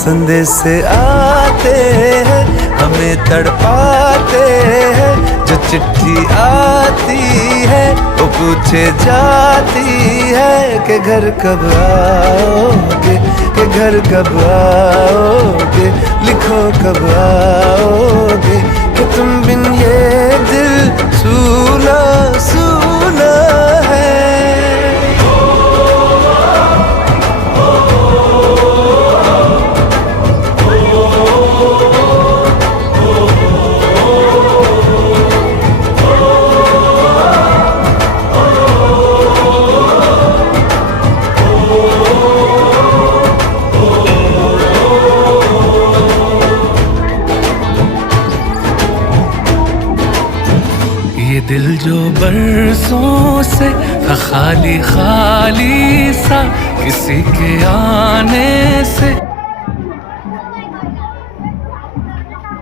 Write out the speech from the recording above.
संदेश आते हैं हमें तड़पाते हैं, जो चिट्ठी आती है वो पूछे जाती है कि घर कब आओगे, कि घर कब आओगे, लिखो कब आओगे, कि तुम बिन ये दिल सूना सूना है। ये दिल जो बरसों से था खाली खाली सा, किसी के आने से